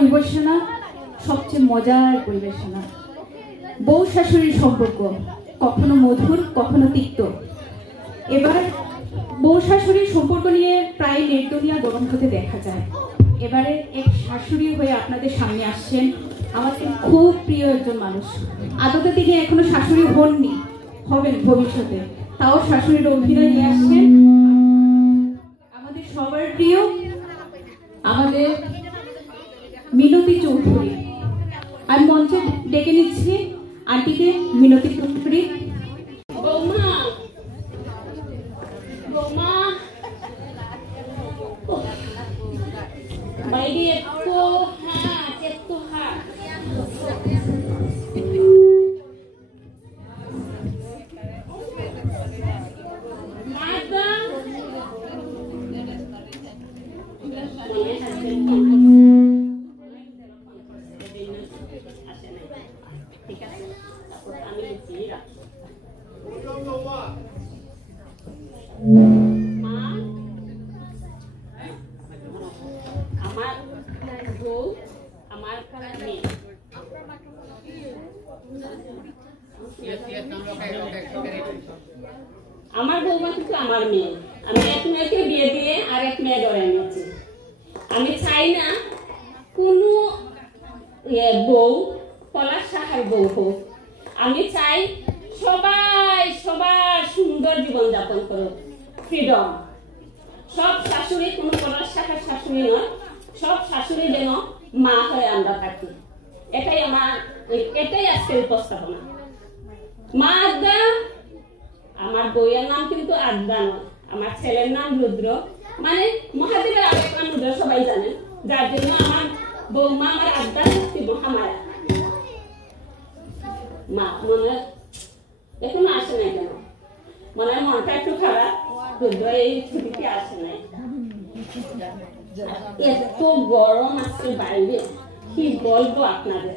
পরিবেশনা সবচেয়ে মজার পরিবেশনা। বউ শাশুড়ির সম্পর্ক কখনো মধুর কখনো তিক্ত। এবার বউ শাশুড়ির সম্পর্ক নিয়ে প্রায় নেট দুনিয়া গরম হতে দেখা যায়। এবারে এক শাশুড়ি হয়ে আপনাদের সামনে আসছেন আমাদের খুব প্রিয় একজন মানুষ। আদতে তিনি এখনো শাশুড়ি হননি, হবেন ভবিষ্যতে, তাও শাশুড়ির অভিনয় নিয়ে আসছেন আমাদের সবার প্রিয় আমাদের মিনতি চৌধুরী। আমি মঞ্চে ডেকে নিচ্ছি আন্টিকে মিনতি চৌধুরী। বৌমা, বৌমা, বাইরে একটু হাত, একটু হাত। আমার বৌমা কিন্তু আমার মেয়ে। আমি এক মেয়েকে বিয়ে দিয়ে আর এক মেয়ে ধরে এনেছি। আমি চাই না কোনো বউ পলাশ সাহার বউ হোক। আমি চাই সবাই সবার সুন্দর জীবন যাপন করুক, ফ্রিডম। সব শাশুড়ি কোনো পলাশ সাহার শাশুড়ি নয়, সব শাশুড়ি যেন মা হয়ে আমরা থাকি। এটাই আজকের উপস্থাপনা। মা আদ্যা, আমার বইয়ের নাম কিন্তু আদ্যা নয়, আমার ছেলের নাম রুদ্র, মানে মহাদেবের আরেক নাম রুদ্র, সবাই জানেন। যার জন্য আমার বৌমা আমার আদ্যা শক্তি মহামায়া। মা মনে এখনো আসে নাই কেন? মনে হয় মনটা একটু খারাপ, রুদ্র এই ছুটিতে আসে নাই। এত গরম আজকে বাইরে, কি বলবো আপনাদের।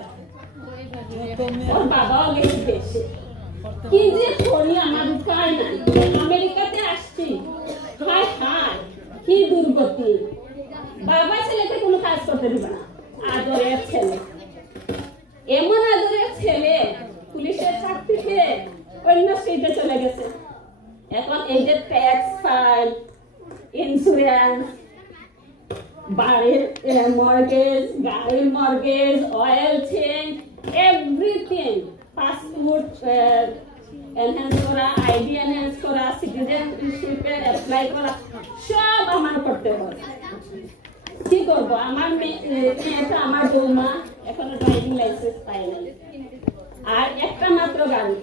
ওর বাবাও গেছে দেশে, কি যে করি আমার উপায় নাই। আমেরিকাতে আসছি, হায় হায় কি দুর্গতি। বাবা ছেলেকে কোনো কাজ করতে দিবে না। আদরের ছেলে, এমন আদরের ছেলে, পুলিশের চাকরি পেয়ে অন্য স্টেটে চলে গেছে। এখন এই যে ট্যাক্স ফাইল, ইন্স্যুরেন্স, বাড়ির মর্গেজ, গাড়ির mortgage, oil change, everything, passport enhance করা, আইডি এনহ্যান্স করা, সিটিজেনশিপে অ্যাপ্লাই করা, সব আমার করতে হয়। কি করবো? আমার মেয়েটা, আমার বৌমা এখনো ড্রাইভিং লাইসেন্স পাই নাই। আর একটা মাত্র গাড়ি।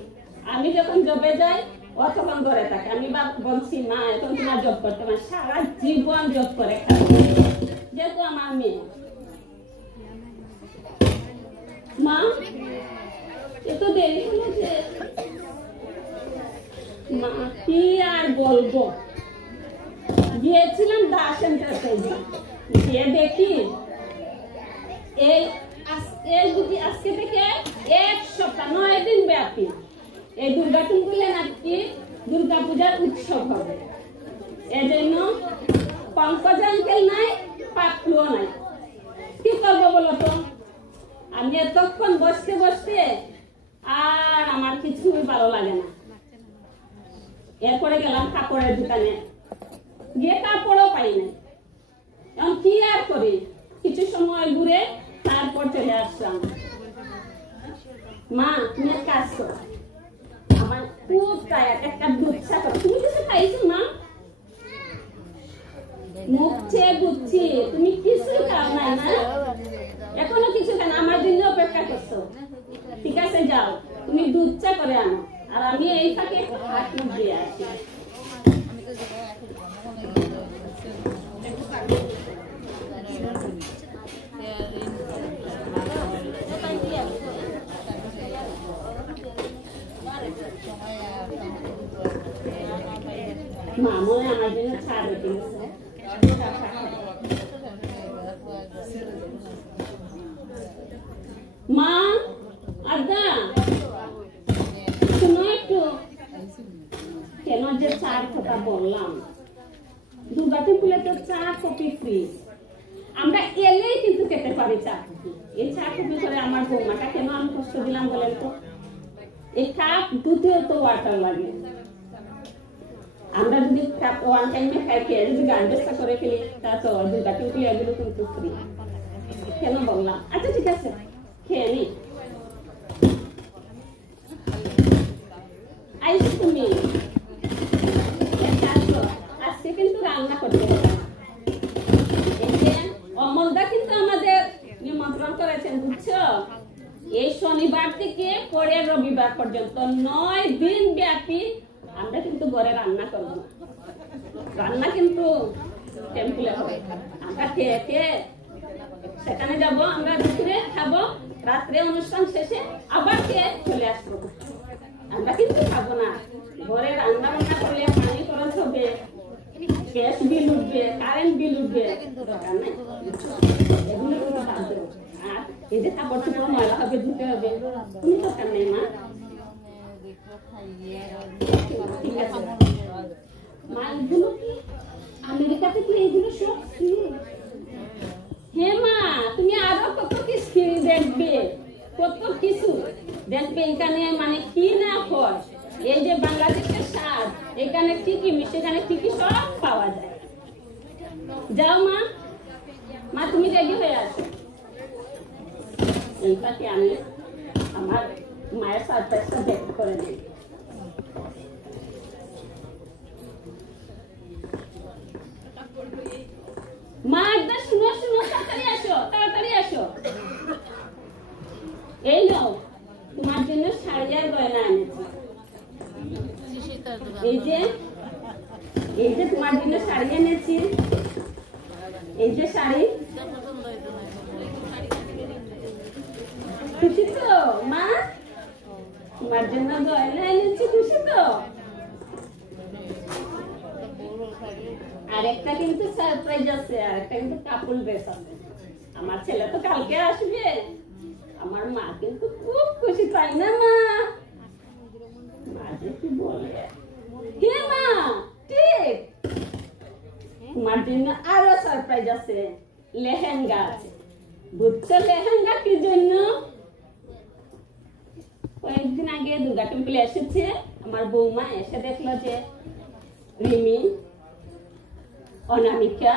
আমি যখন জবে যাই ও তখন ঘরে থাকে। আমি বলছি, মা এখন তোমার জব করতে পারে, সারা জীবন জব করে খাবে, যেহেতু আমার মেয়ে। মা এত দেরি হলো যে, মা কি আর বলবো। গিয়েছিলাম দাস এন্টারপ্রাইজে, গিয়ে দেখি আজকে থেকে এক সপ্তাহ 9 দিন ব্যাপী এই দুর্গাটুঙ্গুলে নাকি দুর্গা পূজার উৎসব হবে। এজন্য পঙ্কজ আঙ্কেল নাই, পাপলুও নাই। কি করবো বলো তো? আমি এতক্ষণ বসতে বসতে আর আমার কিছুই ভালো লাগে না। এরপরে গেলাম কাপড়ের দোকানে, গিয়ে কাপড়ও পাই নাই। এখন কি আর করি, কিছু সময় ঘুরে তারপর চলে আসলাম। মা তুমি এক কাজ করো, আমার খুব টায়ার্ড, একটা দুধ চা করো। তুমি কিছু খাইছো মা? মুখ চেয়ে বুঝছি তুমি কিছু খাও নাই না, এখনো কিছু খান, আমার জন্য অপেক্ষা করছো। ঠিক আছে যাও, তুমি দুধ চা করে আনো, আর আমি এই ফাঁকে হাত মুখ দিয়ে আসি। মা মনে আমার জন্য চা রেখে গেছে। মা আদা শুনো একটু, কেন যে চার কথা বললাম, দুর্গাতে খুলে তো চা কফি ফ্রি। আমরা এলেই কিন্তু খেতে পারি চা কফি। এই চা কফি করে আমার বৌমাটা কেন আমি কষ্ট দিলাম বলেন তো? এই কাপ দুধেও তো ওয়াটার লাগে। আমরা যদি কাপ ওয়ান টাইমে খাই খেয়ে যদি গার্বেজটা করে ফেলি তা তো দুধটা কিন্তু এগুলো কিন্তু ফ্রি। কেন বললাম? আচ্ছা ঠিক আছে, খেয়ে নি। আইসি তুমি আজকে কিন্তু রান্না করতে হবে। এই যে অমলদা কিন্তু আমাদের নিমন্ত্রণ করেছেন, বুঝছো? এই শনিবার থেকে পরের রবিবার পর্যন্ত 9 দিন ব্যাপী আমরা কিন্তু ঘরে রান্না করবো। রান্না কিন্তু টেম্পলে হবে। আমরা খেয়ে খেয়ে সেখানে যাব, আমরা দুপুরে খাবো, রাত্রে অনুষ্ঠান শেষে আবার খেয়ে চলে আসবো। আমরা কিন্তু খাবো না। ঘরে রান্না বান্না করলে পানি খরচ হবে, গ্যাস বিল উঠবে, কারেন্ট বিল উঠবে, দরকার নাই। এগুলো কিন্তু ভাববে। আর এই যে কাপড় চোপড় ময়লা হবে, ধুতে হবে, কোনো দরকার নেই মা। ঠিক আছে মা, এগুলো কি আমেরিকাতে কি এগুলো সব ফ্রি? হ্যাঁ মা, তুমি আরো কত কিছু দেখবে, কত কিছু দেখবে এখানে, মানে কি না হয়। এই যে বাংলাদেশের স্বাদ, এখানে ঠিকই সেখানে ঠিকই সব পাওয়া যায়। যাও মা, মা তুমি রেডি হয়ে আসো। এই পাশে আমি আমার মায়ের সারপ্রাইজটা ব্যক্ত করে দিই। মা একবার শুনো শুনো, তাড়াতাড়ি আসো, তাড়াতাড়ি আসো। এই নাও, তোমার জন্য শাড়ি আর গয়না এনেছি। এই যে তোমার জন্য শাড়ি এনেছি, এই যে শাড়ি। খুশি তো মা? তোমার জন্য গয়না এনেছি, খুশি তো? আরেকটা কিন্তু সারপ্রাইজ আছে, আরেকটা কিন্তু কাপল ড্রেস আছে। আমার ছেলে তো কালকে আসবে, আমার মা কিন্তু খুব খুশি, তাই না মা? মা যে কি বলে, হে মা ঠিক। তোমার জন্য আরো সারপ্রাইজ আছে, লেহেঙ্গা আছে। বুঝছো লেহেঙ্গা কি জন্য? কয়েকদিন আগে দুর্গা টেম্পলে এসেছে আমার বৌমা, এসে দেখলো যে রিমি, অনামিকা,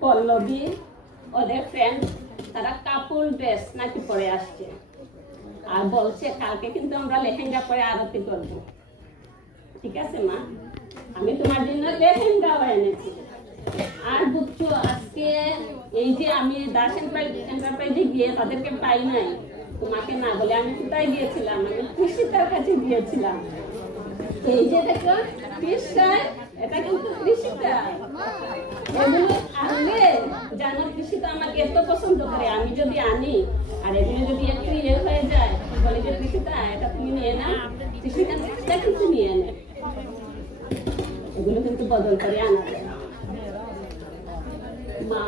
পল্লবী, ওদের ফ্রেন্ড, তারা কাপল ড্রেস নাকি পরে আসছে। আর বলছে কালকে কিন্তু আমরা লেহেঙ্গা পরে আরতি করব। ঠিক আছে মা, আমি তোমার জন্য লেহেঙ্গাও এনেছি। আর বুঝছো আজকে এই যে আমি দাস এন্টারপ্রাইজে গিয়ে তাদেরকে পাই নাই, তোমাকে না বলে আমি কোথায় গিয়েছিলাম? আমি কৃষিতার কাছে গিয়েছিলাম। এই যে দেখো কৃষিতার, এটা কিন্তু কৃষিতা। এগুলো আনলে জানো কৃষিতা আমাকে এত পছন্দ করে, আমি যদি আনি আর এগুলো যদি একটু ইয়ে হয়ে যায়, বলে যে কৃষিতা এটা তুমি নিয়ে না, কৃষিতা কিন্তু নিয়ে নে। এগুলো কিন্তু বদল করে আনা যায়। মা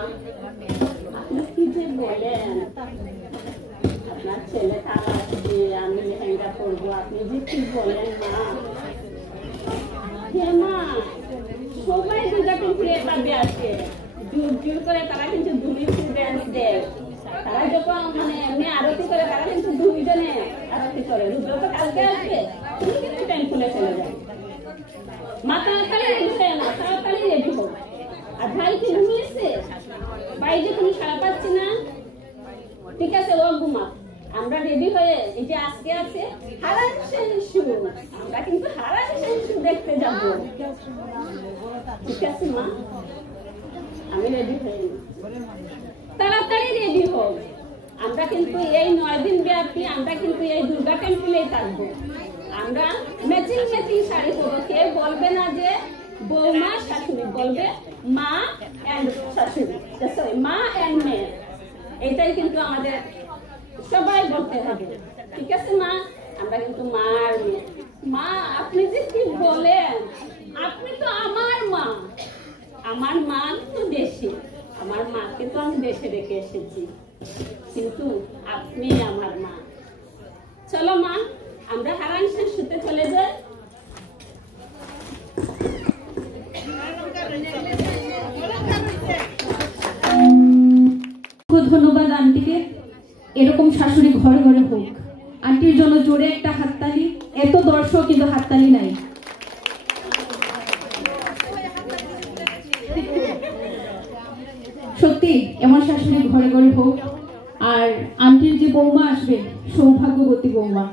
আপনি কি যে বলেন, আপনার ছেলে তারা আসবে, আমি লেহেঙ্গা পরবো, আপনি যে কি বলেন মা। হ্যাঁ মা, সবাই দুর্গা টেম্পলে পাবে আসে, জোর জোর করে তারা কিন্তু দুর্নীতি ড্যান্স দেয়। তারা যখন মানে এমনি আরতি করে, তারা কিন্তু দুইজনে আরতি করে। রুদ্র তো কালকে আসবে, তুমি কিন্তু টেম্পলে চলে যাবে। মা তাড়াতাড়ি রেডি হয়ে না, তাড়াতাড়ি রেডি হোক। আর ভাই কি ঘুমিয়েছে? ভাই যে তুমি সারা পাচ্ছি না, ঠিক আছে ও ঘুমা। আমরা রেডি হয়ে এই যে আজকে আছে হারান সেন শো, আমরা কিন্তু হারান সেন শো দেখতে যাব। ঠিক আছে মা, আমি রেডি হয়ে তাড়াতাড়ি রেডি হোক। আমরা কিন্তু এই 9 দিন ব্যাপী আমরা কিন্তু এই দুর্গা টেম্পলেই থাকবো। আমরা ম্যাচিং ম্যাচিং শাড়ি পরবো। কেউ বলবে না যে বৌমা শাশুড়ি, বলবে মা এন্ড শাশুড়ি, সরি মা এন্ড মেয়ে। এটাই কিন্তু আমাদের সবাই বলতে হবে। ঠিক আছে মা, আমরা কিন্তু মা আর মেয়ে। মা আপনি যে কি বলেন, আপনি তো আমার মা। আমার মা তো দেশে, আমার মাকে তো আমি দেশে রেখে এসেছি, কিন্তু আপনি আমার মা। চলো মা, আমরা হারান সেন শুতে চলে যাই। অসংখ্য ধন্যবাদ আন্টিকে। এরকম শাশুড়ি ঘরে ঘরে হোক। আন্টির জন্য জোরে একটা হাততালি। এত দর্শক কিন্তু হাততালি নাই। সত্যি এমন শাশুড়ি ঘরে ঘরে হোক। আর আন্টির যে বৌমা আসবে, সৌভাগ্যবতী বৌমা।